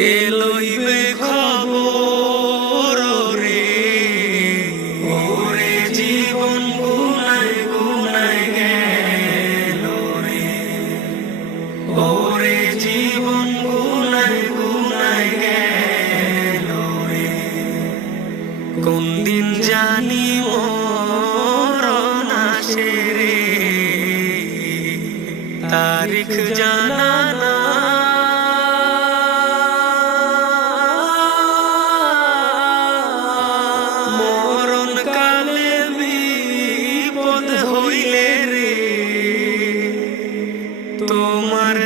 কে লইবে খবর রে, ওরে জীবন গুনায় গুনায় গেল রে, ওরে জীবন গুনায় গুনায় গেল রে। কোন দিন জানি মরণ আসে রে, তারিখ জানা না। মরণ কালে বিপদ হইলে রে, তোমার